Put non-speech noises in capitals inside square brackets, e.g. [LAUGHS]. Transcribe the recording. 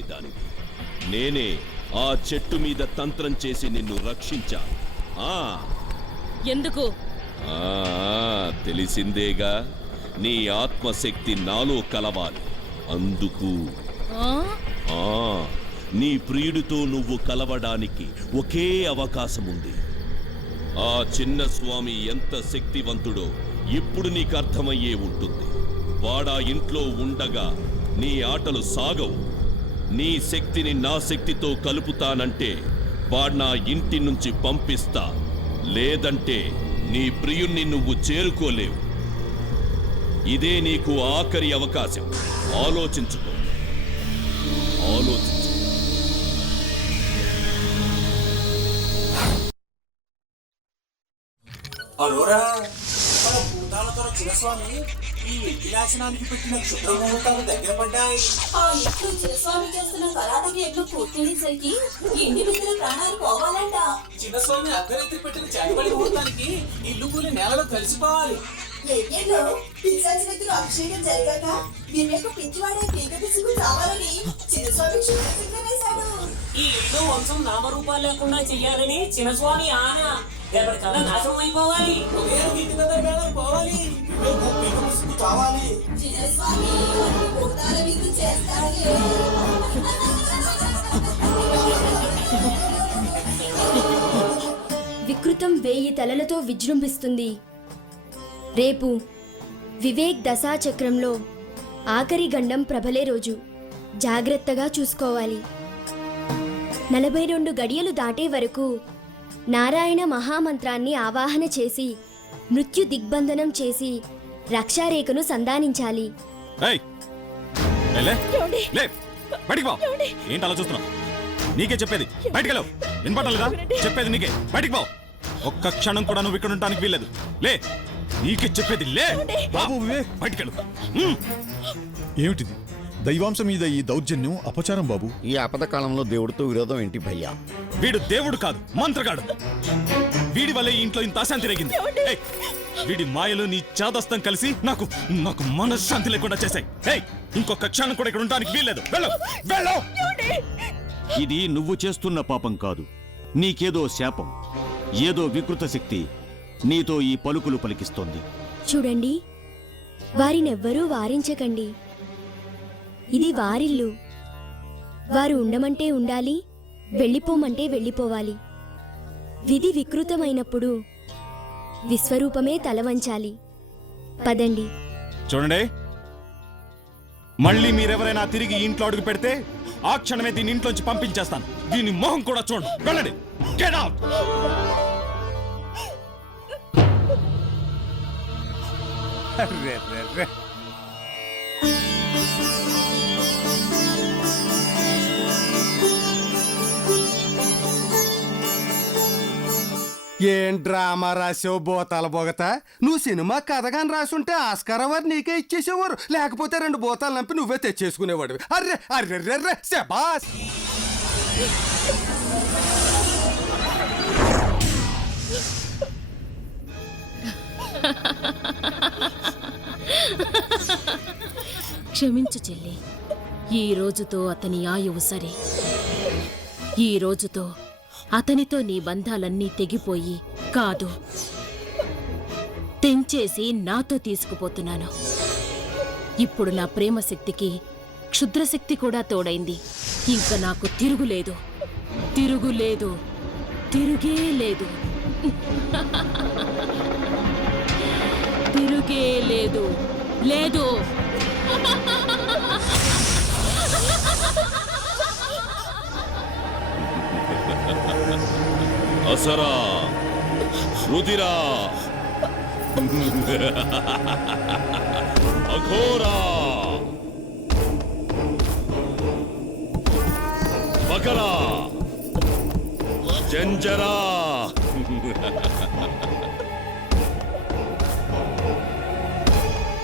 దానివి. నేనే ఆ చెట్టు మీద తంత్రం చేసి నిన్ను రక్షించా. ఆ. ఎందుకు? ఆ, తెలిసిందేగా నీ ఆత్మశక్తి నాలో కలవాలి. అందుకు. ఆ? ఆ నీ ప్రియుడితో నువ్వు కలవడానికి ఒకే అవకాశం ఉంది ఆ చిన్న స్వామి ఎంత శక్తివంతుడో ఇప్పుడు నీకు అర్థమయ్యే ఉంటుంది. వాడా ఇంట్లో ఉండగా నీ ఆటలు సాగవు. నీ శక్తిని నా శక్తితో కలుపుతానంటే వాడు నా ఇంటి నుంచి పంపిస్తా. లేదంటే నీ ప్రియుణ్ణి నువ్వు చేరుకోలేవు. ఇదే నీకు ఆఖరి అవకాశం. ఆలోచించుకో. ఆలోచించు. అరోరా! మన భూతాలతో చిరస్వామి ఈ విలాసనానికి పెట్టిన క్షుద్ర ముహూర్తాలు దగ్గర పడ్డాయి. ఆ ఇంట్లో చిరస్వామి చేస్తున్న కరాటకి ఎట్లు పూర్తయ్యేసరికి ఇంటి మిత్రుల ప్రాణాలు పోవాలంట. చిన్నస్వామి అర్ధరాత్రి పెట్టిన చేతబడి ముహూర్తానికి ఇల్లు కూలి నేలలో కలిసిపోవాలి. యజ్ఞంలో పిశాచినతులు అభిషేకం జరగాక దివ్యకు పిచ్చివాడే పీక పిసుకు చావాలని చిరస్వామి క్షుద్ర వేశాడు. ఈ ఇల్లు వంశం నామరూపాలు లేకుండా చెయ్యాలని చిన్నస్వామి ఆన. రేపటి నాశనం అయిపోవాలి. నేను ఇంటి పోవాలి. ముసుగు కావాలి వికృతం వేయి తలలతో విజృంభిస్తుంది. రేపు వివేక్ దశాచక్రంలో ఆఖరి గండం ప్రబలే రోజు. జాగ్రత్తగా చూసుకోవాలి. నలభై రెండు గడియలు దాటే వరకు నారాయణ మహామంత్రాన్ని ఆవాహన చేసి మృత్యు దిగ్బంధనం చేసి రక్షారేఖను సంధానించాలి. ఏంటి అలా చూస్తున్నావు? నీకే చెప్పేది. బయటికి వెళ్ళవు వినపడలేదా చెప్పేది నీకే. బయటికి పో! ఒక్క క్షణం కూడా నువ్వు ఇక్కడ ఉండటానికి వీల్లేదు. లే! నీకే చెప్పేది. లే! బాబు వివేక్! బయటికి వెళ్ళు. ఏమిటిది? దైవాంశం మీద ఈ దౌర్జన్యం అపచారం బాబు. ఈ ఆపద కాలంలో దేవుడితో విరోధం ఏంటి భయ్యా? వీడు దేవుడు కాదు మంత్రగాడు. వీడి వల్లే ఈ ఇంట్లో ఇంత అశాంతి రేగింది. ఏయ్, వీడి మాయలు నీ చాదస్తం కలిసి నాకు నాకు మనశ్శాంతి లేకుండా చేశాయి. ఏయ్, ఇంకొక క్షణం కూడా ఇక్కడ ఉండడానికి వీల్లేదు. వెళ్ళు వెళ్ళు. ఇది నువ్వు చేస్తున్న పాపం కాదు. నీకేదో శాపం ఏదో వికృత శక్తి నీతో ఈ పలుకులు పలికిస్తోంది. చూడండి వారినెవ్వరూ వారించకండి. ఇది వారిల్లు. వారు ఉండమంటే ఉండాలి వెళ్ళిపోమంటే వెళ్ళిపోవాలి. విధి వికృతమైనప్పుడు విశ్వరూపమే తలవంచాలి. పదండి. చూడండి. మళ్ళీ మీరెవరైనా తిరిగి ఇంట్లో అడుగు పెడితే ఆ క్షణమే దీని ఇంట్లోంచి పంపించేస్తాను. దీని మొహం కూడా చూడండి. వెళ్ళండి. Get out! [LAUGHS] ఏం డ్రామా రాసావు బోతాల బొగత? నువ్వు సినిమా కథగాని రాసుంటే ఆస్కార్ అవార్డు నీకే ఇచ్చేసేవారు. లేకపోతే రెండు బోతాలు నంపి నువ్వే తెచ్చేసుకునేవాడు అర్రే అర్రే అర్రే శబాస్! క్షమించు చెల్లి. ఈ రోజుతో అతని ఆయువు సరే. ఈ రోజుతో అతనితో నీ బంధాలన్నీ తెగిపోయి కాదు. తెంచేసి నాతో తీసుకుపోతున్నాను. ఇప్పుడు నా ప్రేమ శక్తికి క్షుద్రశక్తి కూడా తోడైంది. ఇంక నాకు తిరుగులేదు. తిరుగులేదు. తిరుగే లేదు. తిరుగే లేదు. లేదు. దసరా. రుదిరా అఘోరా. మకరా జంజరా.